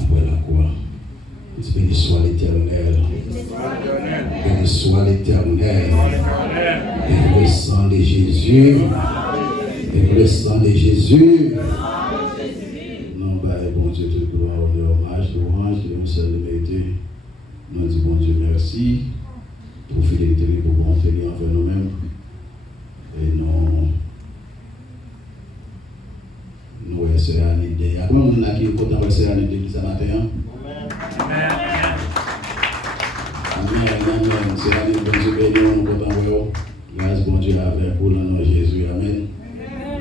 après la croix. Béni soit l'Éternel. Béni soit l'Éternel. Et le sang de Jésus. Et le sang de Jésus. Non, bah, bon Dieu, toute gloire, honneur, hommage, louange, et nous sommes mérités. Nous disons, bon Dieu, merci pour fidélité, pour bonté envers nous-mêmes. Et nous essayons à l'idée. Après, nous avons qui est content de essayer à l'idée ce matin. Amen. Amen. C'est la bon Dieu béni, nous content de vous. Grâce bon Dieu avec vous, dans nom de Jésus. Amen.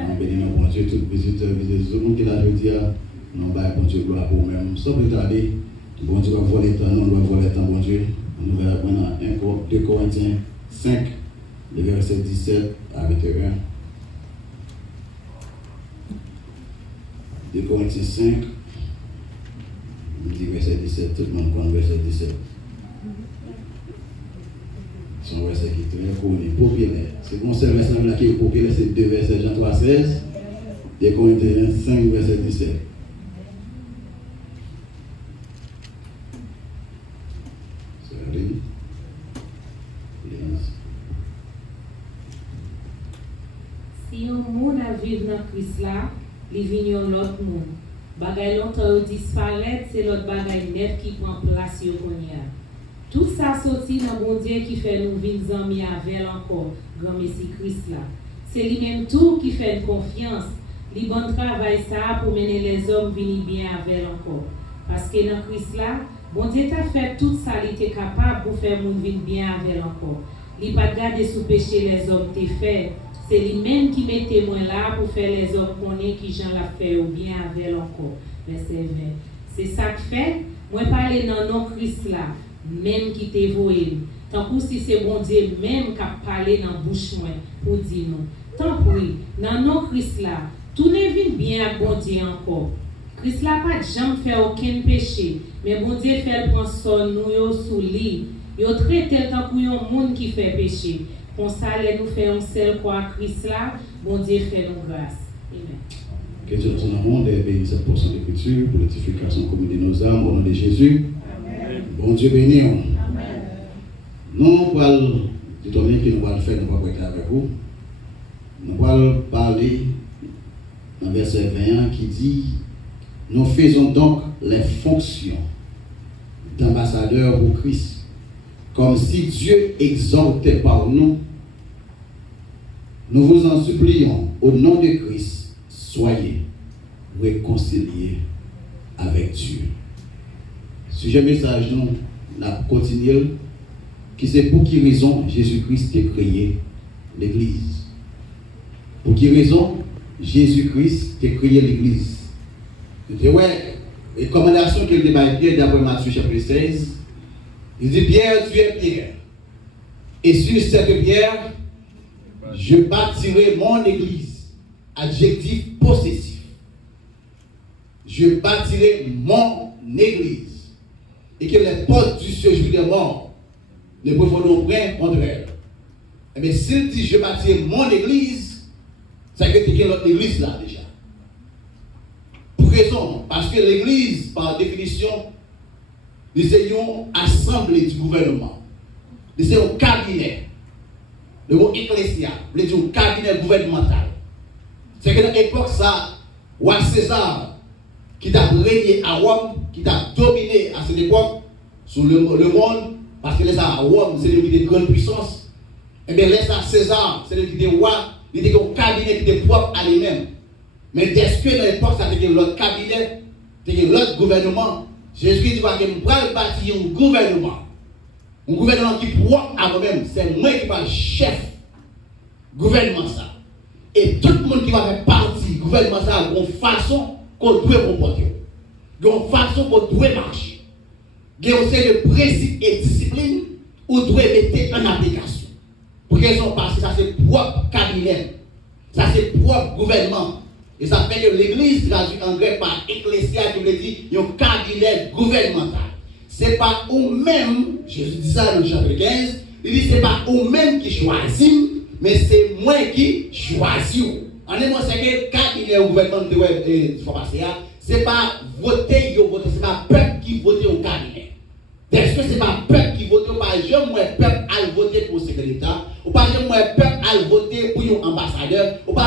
Nous bénissons bon Dieu, tout visiteur, tout le monde qui l'a dit, nous baillons bon Dieu gloire pour nous-mêmes. Sans plus tarder, bon Dieu va voler le temps, nous va voler le temps, bon Dieu. Nous allons prendre 2 Corinthiens 5, le verset 17 à 21. 2 Corinthiens 5, dit verset 17, tout le monde prend verset 17. C'est un verset qui est très connu, populaire. C'est bon, c'est le verset qui est populaire, c'est 2 versets Jean 3, 16, 2 Corinthiens 5, verset 17. Si un monde a vivre dans Christ là, il vient l'autre monde. Bagay longtemps disparaître, c'est l'autre bagay neuf qui prend place yo konya. Tout ça sorti dans bon Dieu qui fait nous vivre amis avec encore, grand Messie Christ là. C'est lui-même tout qui fait confiance. Li bon travail ça pour mener les hommes venir bien avec encore. Parce que dans Christ là, bon Dieu t'a fait tout ça, il était capable pour faire moun venir bien avec encore. Il pas garder sous péché les hommes t'ai fait. C'est lui-même qui met témoin là pour faire les hommes connaître qui Jean l'a fait ou bien avec encore. Verset 20. C'est ça que fait. Moi parler dans non Christ là, même qui t'est voué. Tant que si c'est bon Dieu même qui a parlé dans bouche moi pour dire non. Tant pis, dans non Christ là, tout ne vient bien à bon Dieu encore. Christ là pas jamais fait aucun péché, mais bon Dieu fait prendre son nous yo sous lit. Yo traité tant que un monde qui fait péché. Pour ça, nous faisons seul quoi Christ là, bon Dieu fait nous grâce. Amen. Que Dieu nous monde et bénisse cette portion d'écriture pour l'édification commune de nos âmes au nom de Jésus. Amen. Bon Dieu béni. Amen. Nous allons déterminer que nous allons faire, nous allons être avec vous. Nous allons parler dans le verset 21 qui dit: nous faisons donc les fonctions d'ambassadeurs pour Christ, comme si Dieu exhortait par nous. Nous vous en supplions, au nom de Christ, soyez réconciliés avec Dieu. Sujet message, nous continuons, qui c'est pour qui raison Jésus-Christ a créé l'Église. Pour qui raison Jésus-Christ a créé l'Église. Et ouais, recommandation qu'il débat Pierre d'après Matthieu chapitre 16. Il dit: Pierre, tu es Pierre. Et sur cette pierre, je bâtirai mon église. Adjectif possessif. Je bâtirai mon église. Et que les portes du séjour des morts ne prévaudront point contre elle. Mais s'il dit je bâtirai mon église, ça veut dire qu'il y a notre église là déjà. Pour raison, parce que l'église, par définition, nous ayons assemblée du gouvernement. Nous ayons un cabinet. Le mot ecclésia, nous ayons un cabinet gouvernemental. C'est que dans l'époque, ça, roi César, qui a régné à Rome, qui a dominé à cette époque sur le monde, parce que les à Rome, c'est lui qui était grande puissance. Et bien, les César, c'est lui qui était roi, il était un cabinet qui était propre à lui-même. Mais dès que dans l'époque, ça était l'autre cabinet, c'était l'autre gouvernement. Jésus-Christ dit que nous allons bâtir un gouvernement qui propre à moi-même. C'est moi qui vais chef gouvernement ça. Et tout le monde qui va faire partie du gouvernement ça a une façon qu'on doit comporter, une façon qu'on doit marcher. Il y a aussi de principes et disciplines qu'on doit mettre en application. Pour raison parce que ça c'est propre cabinet, ça c'est propre gouvernement. Et ça fait que l'église traduit en grec par ecclésia qui veut dire un cabinet gouvernemental. C'est pas vous-même, Jésus dit ça dans le chapitre 15, il dit c'est pas vous-même qui choisit, mais c'est moi qui choisis. En un mot, c'est que le cabinet gouvernemental c'est pas voter, c'est pas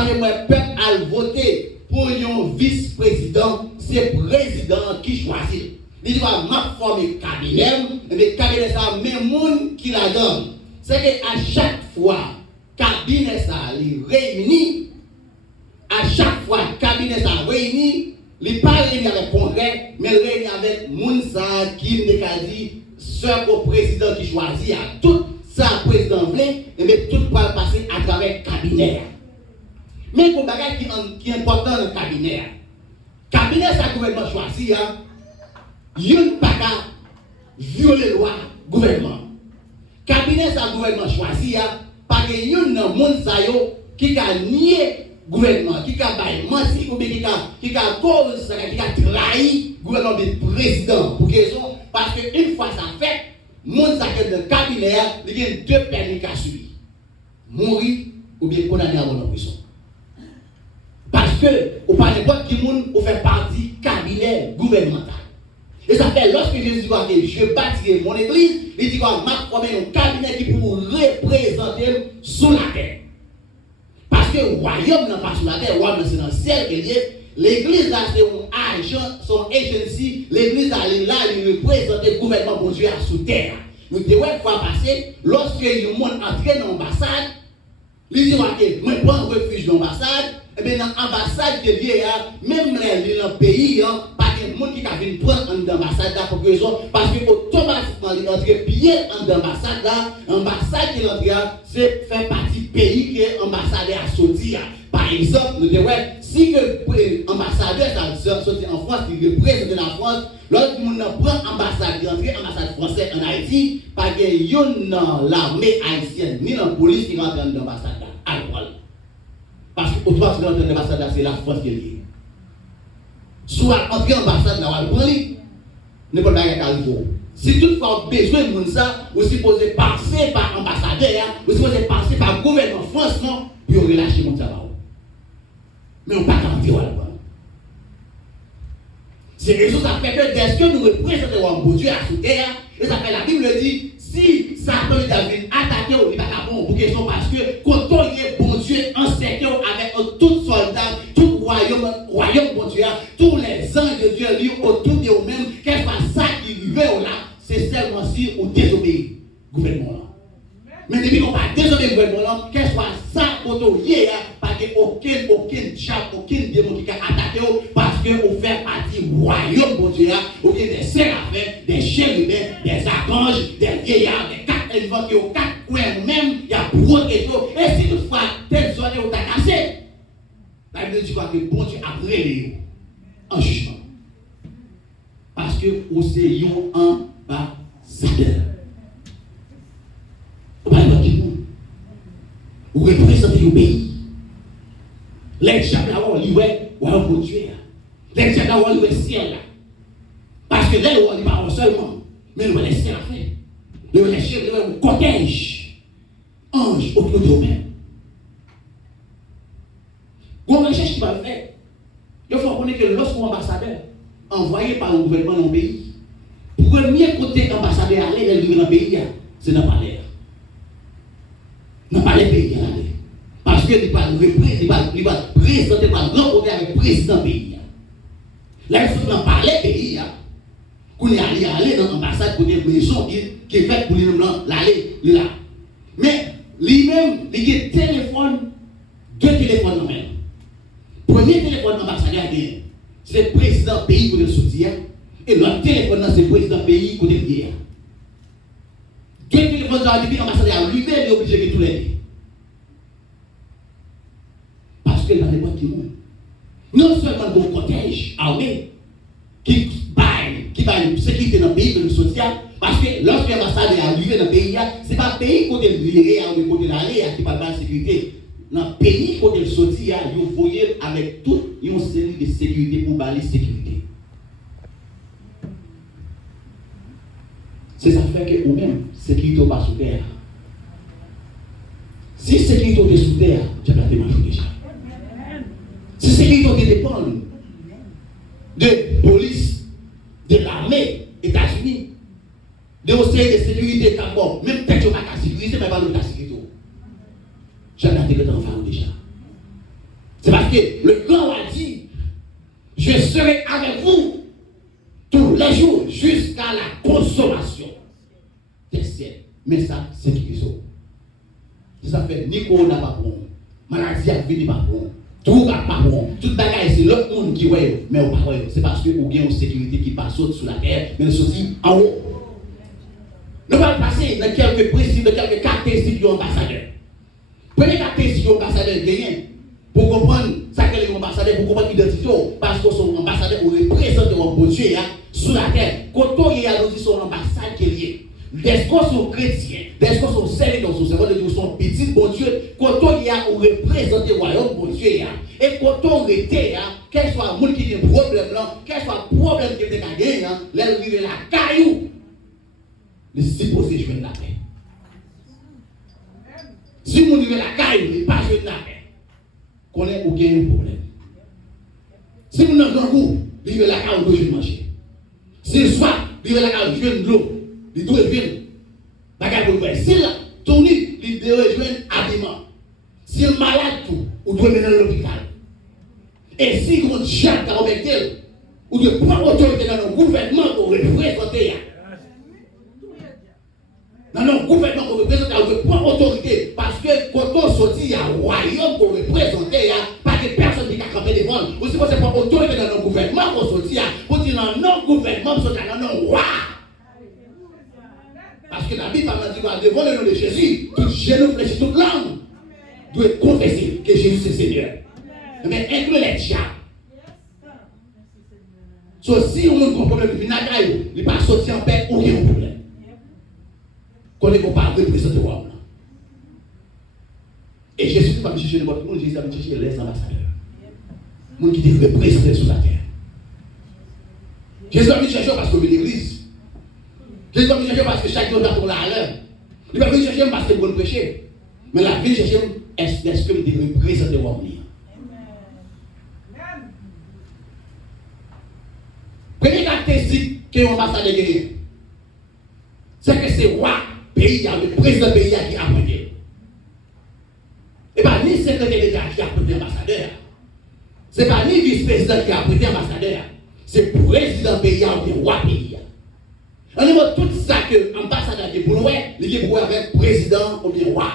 que moi, peuple a voté pour un vice-président, c'est le président qui choisit. Il dit, m'a formé cabinet, mais cabinet ça, même monde qui la donne. C'est qu'à chaque fois, cabinet ça, il réunit, à chaque fois, cabinet ça réunit, il n'est pas réuni avec le congrès, mais il réunit avec Mounsa qui n'a dit, seul au président qui choisit, à tout ça, le président voulait, et tout va passer à travers le cabinet. Mais pour bagage qui est important dans le cabinet, cabinet ça, le gouvernement choisit, il n'y a pas violer la loi gouvernement. Cabinet ça, le gouvernement choisit, parce qu'il y a un monde qui a nié gouvernement, qui a menti, ou bien qui a cause, qui a trahi le gouvernement du président. Pour raison, parce qu'une fois ça fait, le monde qui est dans le cabinet, il y a deux peines à subir. Mourir ou bien condamner à mon prison. Parce que, ou pas n'importe qui monde, ou fait partie du cabinet gouvernemental. Et ça fait, lorsque Jésus dit que je bâtirai mon église, il dit que m'a formé un cabinet qui pour représenter sous la terre. Parce que le royaume n'est pas sous la terre, le royaume c'est dans le ciel qu'il y a. L'église là, c'est un agent, son agency. L'église là, il représente le gouvernement pour Dieu sous terre. Nous devons fois passer, lorsque le monde entre dans l'ambassade, il dit que moi, prends un refuge dans l'ambassade. Et bien, dans l'ambassade qui est liée, même dans le pays, pas de monde qui a vu prendre l'ambassade là pour raison, parce que automatiquement, il entre pied dans l'ambassade là, l'ambassade qui est entrée, c'est faire partie du pays que l'ambassadeur a sorti. Par exemple, nous disons, si l'ambassadeur a sorti en France, il représente la France, lorsque nous prenons l'ambassade française en Haïti, pas qu'il y ait l'armée haïtienne, ni la police qui rentre dans l'ambassade là, à l'école. Parce que autrement, si l'ambassade là, c'est la France qui est liée. Soit entrer en ambassade là, on va le n'importe quel cas. Si toutefois on a besoin de ça, vous supposez passer par l'ambassadeur, vous supposez passer par le gouvernement France, non, pour relâcher mon travail. Mais on ne peut pas garantir là-bas. C'est raison ça fait que dès que nous représentons bon Dieu à sous terre, et ça fait la Bible dit, si Satan est attaqué, il va pas bon pour question parce que quand on est bon Dieu encerclé avec tout soldat, tout royaume bon Dieu, tous les anges de Dieu liés autour de eux-mêmes, quel soit ça qui arrive là, c'est seulement si on désobéit au gouvernement là. Mais depuis qu'on va désobéir au gouvernement là, quel soit ça autour hier, parce qu'aucun diable, aucun démon qui a attaqué parce qu'on fait partie du royaume bon Dieu, ou bien des séraphins, des chérubins, des archanges, des vieillards, des quatre éléments qui ont quatre coins même, il y a protégé. Et si toutefois, telle sorte où t'as cassé, la Bible dit que bon Dieu a révélé en jugement. Parce que vous êtes un ambassadeur. Vous représentez le pays. Les gens là, on lui voit bon Dieu. Les gens là, on lui voit le ciel là. Parce que là, on ne parle pas seulement, mais on voit les ciels à faire. On voit les ciels, on voit le cortège. Ange autour de nous-mêmes. Une recherche qui va faire. Il faut connaître que lorsqu'un ambassadeur envoyé par le gouvernement dans le pays, premier côté ambassadeur aller dans le pays, c'est dans le palais. Dans le palais pays. Parce qu'il va présenter par le grand côté avec le président du pays. Là, il faut dans le palais pays. Qu'on est allé dans l'ambassade pour des maisons qui est faite pour l'aller là. Mais lui-même, il y a téléphone, deux téléphones même. Premier téléphone de l'ambassadeur, c'est le président du pays pour le soutien. Et l'autre téléphone, c'est le président du pays pour le dire. Deux téléphones depuis l'ambassadeur a arrivé, il est obligé de tout les. Parce que il va n'importe qui monde. Non seulement le cortège armé qui va une sécurité dans le pays pour le soutien. Parce que lorsque l'ambassadeur est arrivé dans le pays, ce n'est pas le pays côté de l'île ou côté de l'aller qui parle de sécurité. Dans le pays côté de sortir, vous voyez avec toute une série de sécurité pour balayer sécurité. C'est ça fait que vous-même, sécurité pas sous terre. Si sécurité est sous terre, tu as gardé ma chose déjà. Si sécurité dépend de police, de l'armée, États-Unis, de conseil de sécurité, même peut-être que tu n'as pas de sécurité, mais pas de sécurité. J'ai gardé le temps déjà. Parce que le grand a dit, je serai avec vous tous les jours jusqu'à la consommation des siècles. Mais ça, c'est Christ. Ça fait ni corona pas bon, maladie a venu pas bon, tout va pas bon, tout bagaille c'est l'autre monde qui voit, mais au pas c'est parce que vous avez une sécurité qui passe sur la terre, mais aussi en haut. Nous allons passer dans quelques précis, dans quelques caractéristiques de l'ambassadeur. Prenez caractéristiques de l'ambassadeur gagné pour comprendre ça que les ambassadeurs, pour comprendre l'identité, parce que son ambassadeur représente un bon Dieu sur la terre. Quand on y a aussi son ambassade qui est liée. Des qu'on sont chrétiens, des qu'on sont serviteurs, sont petits bon Dieu, quand on y a représenté le royaume bon Dieu, et quand on était, quel soit le monde qui a un problème là, quel soit le problème qui est gagné, l'arrivée la caillou, il est supposé jouer la paix. Si vous arrivez la caillou, il n'est pas jouer la paix. Qu'on ait aucun problème. Si vous n'avez pas de goût, il veut la caillou, il doit manger. Si le soir, il veut la caillou, il veut de l'eau. Il doit venir. Bagage pour le si la tourne, il doit rejoindre habillement. Si le malade tout, on doit venir à l'hôpital. Et si vous chante avec elle, on doit prendre autorité dans le gouvernement pour représenter. Dans le gouvernement pour représenter, on doit prendre autorité. Parce que quand on sortit, il y a un royaume pour représenter, pas de personne qui a campé devant. Aussi, c'est pour autorité dans le gouvernement pour sortir, pour dire dans le gouvernement, pour sortir dans le roi. Parce que la Bible m'a dit devant le nom de Jésus, tout genou fléchit, toute langue doit confesser que Jésus c'est Seigneur. Mais inclut les diables. Si on a un problème de vinaigre, il n'est pas sorti en paix, aucun problème. Qu'on n'est pas représenter le roi. Et Jésus ne va pas chercher n'importe qui, Jésus va chercher les ambassadeurs. Les gens qui te représentent sur la terre. Jésus va venir chercher parce que l'église. Je ne vais pas chercher parce que chaque jour doit tourner à l'heure. Il va venir chercher parce que vous le prêchez. Mais la vie chercher, est-ce que vous devez représenter le roi? Première caractéristique que l'ambassadeur gagne, c'est que c'est le roi pays, le président pays qui a apprêté. Et pas ni secrétaire d'État qui a apprêté l'ambassadeur. Ce n'est pas ni vice-président qui a apprêté l'ambassadeur. C'est le président pays ou le roi pays. On a tout ça que l'ambassadeur est pour nous, il est pour avec le président ou bien roi.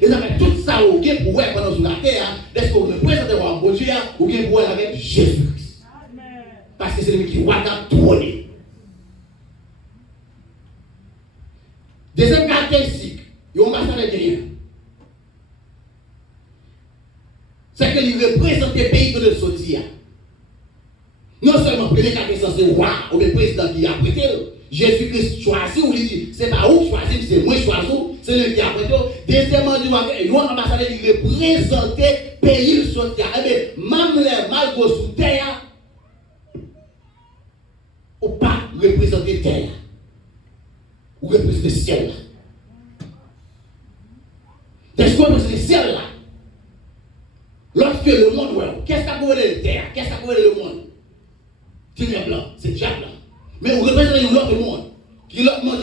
Et ça fait tout ça au bien pour pendant sur la terre, est-ce qu'on représente le roi bon Dieu ou bien pour avec Jésus-Christ. Parce que c'est lui qui roi dans trôner. Deuxième caractéristique, l'ambassadeur de rien. C'est qu'il représente le pays que de sortir. Non seulement le c'est le roi ou le président qui a prêté. Jésus-Christ choisit ou il dit, c'est pas où choisir, c'est moi choisir, c'est lui qui a prêté. Deuxièmement, l'ambassadeur qui représente le pays sur terre. Eh bien, même les malgré sous terre, ou pas représenter terre, ou représenter le ciel. Est-ce qu'on représente le ciel là? Lorsque le monde, qu'est-ce qu'a pour la terre? Qu'est-ce qu'a pour le monde? C'est blanc, c'est diable là. Mais on représente l'autre monde. Qui l'autre monde,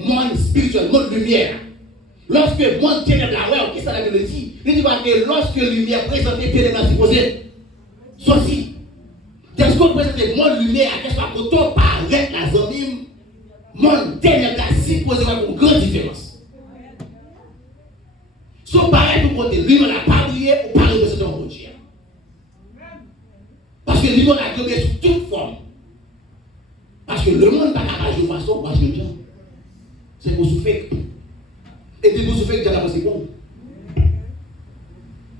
monde spirituel, monde lumière. Lorsque le monde ténèbre là, qu'est-ce que ça veut dire? Il dit que lorsque la lumière présente ténèbres, c'est supposé sortir. Est-ce qu'on présente le monde lumière, qu'est-ce qu'on peut paraître la zone, monde ténèbres là, c'est supposé avoir une grande différence. Si on paraît pour côté, lui, on n'a pas brillé, ou pas représenter un bon Dieu. Parce que lui, on a globé sous toute forme. Parce que le monde n'est pas capable de façon, moi je me dis, c'est pour souffrir. Et de pour souffrir, Dieu c'est bon.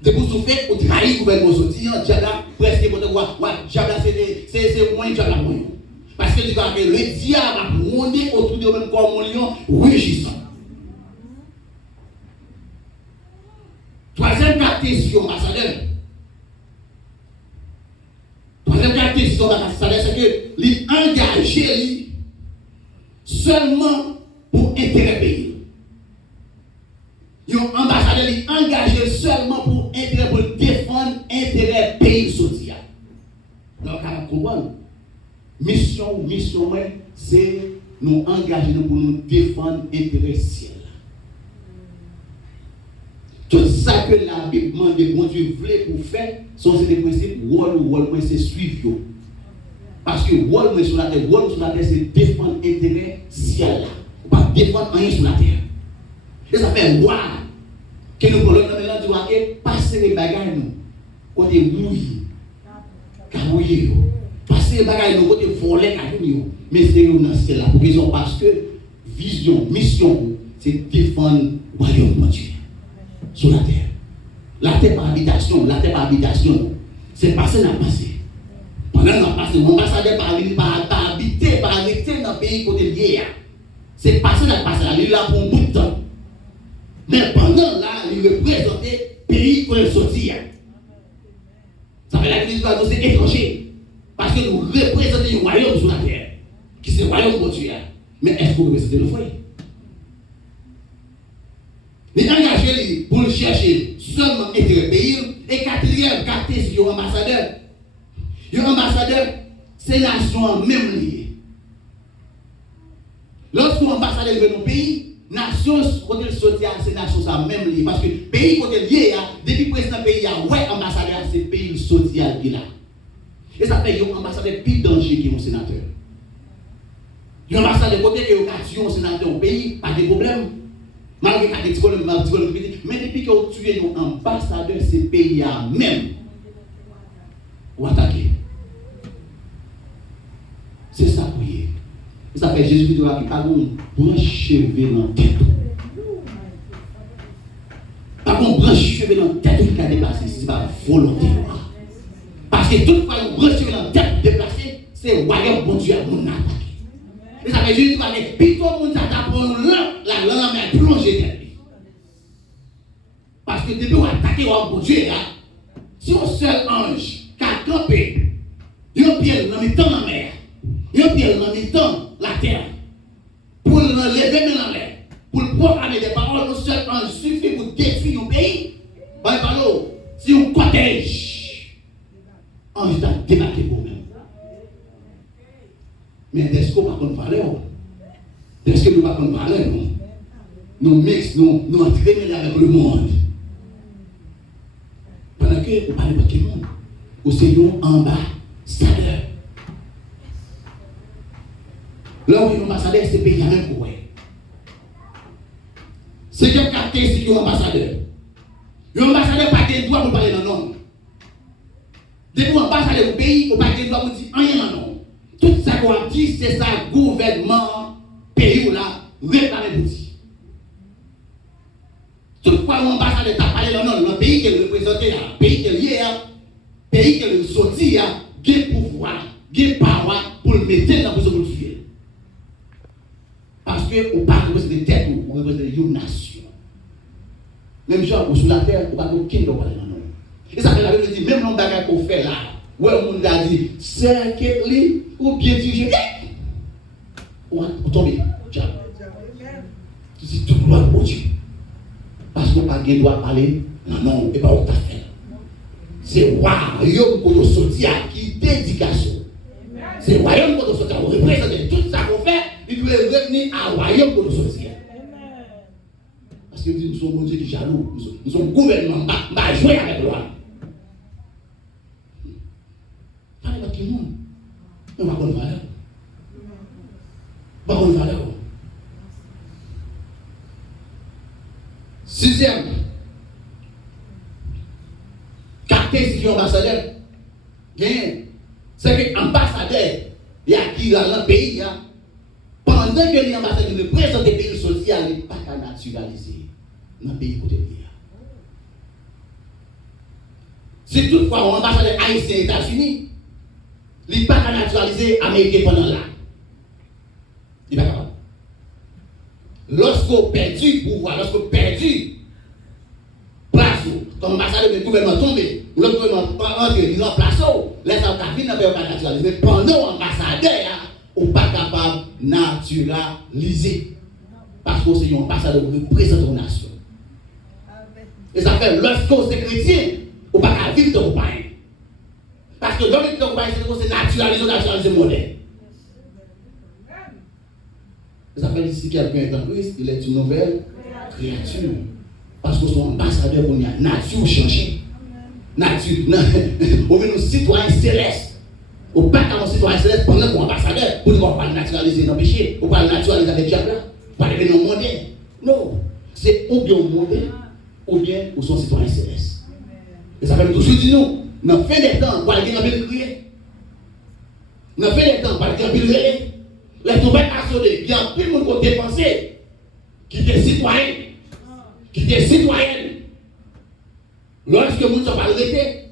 De pour souffrir, on trahit le gouvernement sortir, Dieu presque pour te voir, Dieu c'est moins Dieu moins. Parce que le diable a monté autour de même comme un lion rugissant. Troisième caractéristique, ambassadeur. Troisième caractéristique, ambassadeur, c'est que l'engagé seulement pour intérêt pays. Un ambassadeur est engagé seulement pour intérêt, pour défendre l'intérêt pays social. Donc, on comprend. Mission, c'est nous engager pour nous défendre l'intérêt ciel. Tout ça que la Bible demande de bon Dieu voulait pour faire, sont ces principes, rôle, c'est suivre. Parce que rôle sur la terre, c'est défendre l'intérêt ciel là. Pas défendre rien sur la terre. Et ça fait wow que nous prenons maintenant du marqué, passer les bagages nous, côté mouillé, carouillé, passer les bagages nous, côté voler carouillé. Mais c'est nous dans ce là pour raison parce que vision, mission, c'est défendre le royaume de Dieu sur la terre. La terre par habitation, c'est passé dans le passé. Pendant qu'on a passé, l'ambassadeur par habiter, par arrêter dans le pays côté lié. C'est passé dans le passé, il est là pour un bout de temps. Mais pendant là, il représente le pays qu'on est sorti. Ça fait la crise de c'est étranger. Parce que nous représentons un royaume sur la terre, qui c'est le royaume de Dieu. Mais est-ce que vous représentez le foyer? Les engagés pour le chercher seulement intérêt pays. Et quatrième, c'est un ambassadeur. Un ambassadeur, c'est la nation même liée. Lorsqu'un ambassadeur vient dans le pays, nation côté le sortir, c'est nation ça même liée. Parce que pays côté lié, depuis le président pays, ouais, ambassadeur, c'est pays social qui est là. Et ça fait un ambassadeur plus dangereux qu'un sénateur. Un ambassadeur côté qui est un sénateur au pays, pas de problème. Malgré qu'il y a des problèmes, mais depuis que vous tuez un ambassadeur, c'est pays même. Ou attaquer. C'est ça pour y. Ça fait Jésus qui dit qu'il pas de branche cheveux dans la tête. Pas de branche cheveux dans la tête qui a déplacé, c'est pas volonté. Parce que toute fois que branche cheveux dans la tête déplacée, c'est le royaume bon Dieu à mon attaqué. Et ça fait Jésus qui dit puis tout le monde s'attaque pour la langue est plongée tête. Parce que depuis qu'on attaque le royaume bon Dieu, si un seul ange qui a campé, il y a un pied dans le temps de la mer. Il y a un pied dans le temps la terre. Pour lever dans l'air. Pour proclamer des paroles, un seul ange suffit pour détruire un pays. Si on cortège, ange t'a démarqué pour même. Mais est-ce qu'on va prendre valeur? Est-ce que nous ne va prendre valeur? Nous mixons, nous entraînons avec le monde. Pendant que vous parlez de tout le monde, vous êtes en bas, ambassadeur. Là où il y a un ambassadeur, c'est pays même pour vous. C'est quelle caractéristique de l'ambassadeur? L'ambassadeur n'a pas de droit pour parler dans le nom. Depuis l'ambassadeur du pays, il n'a pas de droit pour dire rien dans le nom. Tout ça qu'on a dit, c'est ça, gouvernement, pays là, réclamer pour dire. Toutefois, l'ambassadeur t'a parlé dans le nom, le pays qu'elle représente, le pays qu'elle y est, le pays qu'elle sortit, il y a pouvoir, il y a pouvoir pour le mettre dans la position de tuer. Parce que on parle de des têtes, on représente une nation. Même genre, sur la terre, on parle de aucun droit dans le nom. Et ça fait la Bible dit, même l'homme bagarre qu'on fait là, où le monde a dit, c'est qu'il ou bien dirigé, on tombe. C'est tout droit pour Dieu. Parce qu'on n'a pas le droit de parler, non, et pas au fait. C'est le royaume pour nous sortir qui dédication. C'est le royaume pour nous sortir. On représente tout ça qu'on fait, il doit revenir à royaume pour nous sortir. Parce que nous sommes Dieu qui jaloux, nous sommes gouvernement, on va jouer avec le roi. Parlez avec tout le monde. On va prendre valeur. On va prendre valeur. Sixième, caractéristique de l'ambassadeur, c'est que l'ambassadeur, il y a qui dans le pays, pendant que l'ambassadeur représente le pays social, il n'est pas qu'à naturaliser dans le pays côté de si toutefois l'ambassadeur haïtien aux États-Unis, il n'est pas qu'à naturaliser l'Américain pendant là. Il n'est pas capable. Lorsqu'on perdu le pouvoir, lorsqu'on perdu place, comme ambassadeur du gouvernement tombé, le gouvernement rentré, il remplace, les États-Unis n'ont pas naturalisé. Mais pendant l'ambassadeur, on n'est pas capable de naturaliser. Parce que c'est un ambassadeur qui représente une nation. Et ça fait, lorsqu'on est chrétien, on ne peut pas vivre de compagnie. Parce que dans le compagnie, c'est naturaliser modèle. Ça fait ici quelqu'un est en Christ, il est une nouvelle créature. Parce que son ambassadeur, on y a nature changée. Nature, on veut nos citoyens célestes. Ou pas comme citoyen céleste pendant qu'on ambassadeur, pour ne pas naturaliser nos péchés, ou pas naturaliser avec diable, pas devenir mondain. Non. C'est ou bien mondain, ou bien ou son citoyen céleste. Et ça fait tout de suite nous, dans la fin des temps, pour aller dans le crier. Dans la fin des temps, pour aller dans le crier. Les tombettes assolées, il y a plus de monde qui ont dépensé, qui étaient citoyens, qui étaient citoyennes. Lorsque nous ne sommes pas arrêtés,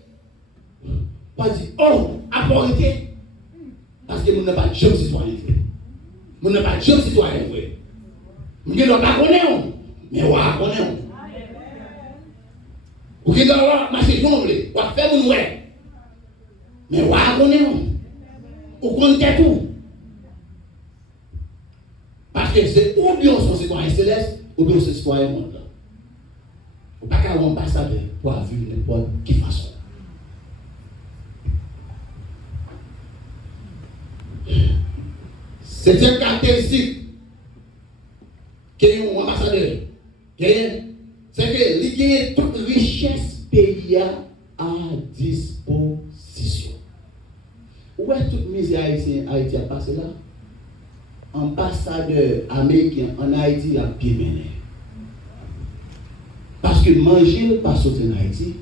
pas dit, oh, arrêté. Parce que nous n'avons pas de jeunes citoyens. Nous n'avons pas de jeunes citoyens. Nous ne sommes pas connus, mais on va connaître. Ou qui doit marcher jongler, ou faire mon ouais. Mais on va connaître. On connaît tout. Parce que c'est ou bien son citoyen céleste, ou bien son citoyen monde. Ou pas qu'à l'ambassadeur pour avoir vu n'importe quelle façon. Septième caractéristique qu'il y a un ambassadeur, c'est qu'il y a toute richesse pays à disposition. Où est toute misère Haïti a passé là? Ambassadeur américain en Haïti a bien mené. Parce que manger pas sortir en Haïti,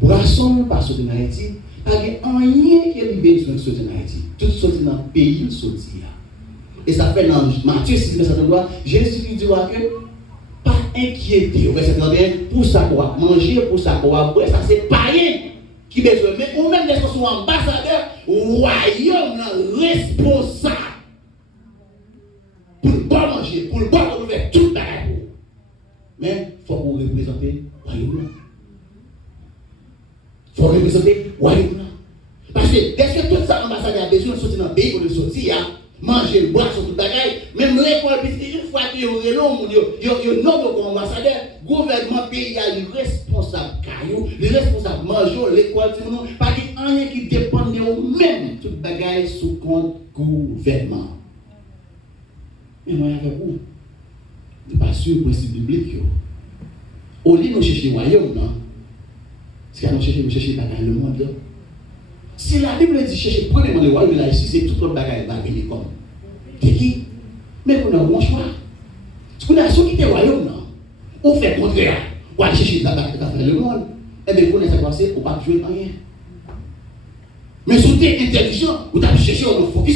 boisson pas sortir en Haïti, pas rien qui est besoin de sortir en Haïti. Tout sortir dans le pays sortir. Et ça fait dans Matthieu 6, verset 3, Jésus dit que pas inquiéter, verset 31, pour ça qu'on va manger, pour ça qu'on va boire, ça c'est pas rien qui besoin. Mais ou même des personnes sont ambassadeurs, royaume responsable. Pour le bon manger, pour le bon on fait tout le mais il faut vous représenter royaume. Il faut représenter royaume. Parce que est-ce que tout ça ambassadeur a besoin de sortir dans le pays pour le sortir, manger, boire, sur tout le bagaille, même l'école, une fois que vous avez nommé comme ambassadeur, le gouvernement pays a une responsable caillou, le responsable manger, l'école, pas rien qui dépend de vous-même, tout le bagaille sous compte gouvernement. Mais moi, avec vous, je ne suis pas sûr du principe biblique. Au lieu de chercher le royaume, non? C'est qu'on cherche le bagaille le monde. Si la Bible dit chercher premièrement le royaume, là, ici, c'est tout le bagaille qui va venir comme. C'est qui? Mais on a un bon choix. Ce qu'on a ceux qui étaient royaume, non? On fait le contraire. On va chercher la bagaille qui va faire le monde. Et bien, on a ça passé, on ne va pas jouer rien. Mais si vous êtes intelligent, vous avez cherché, on focus.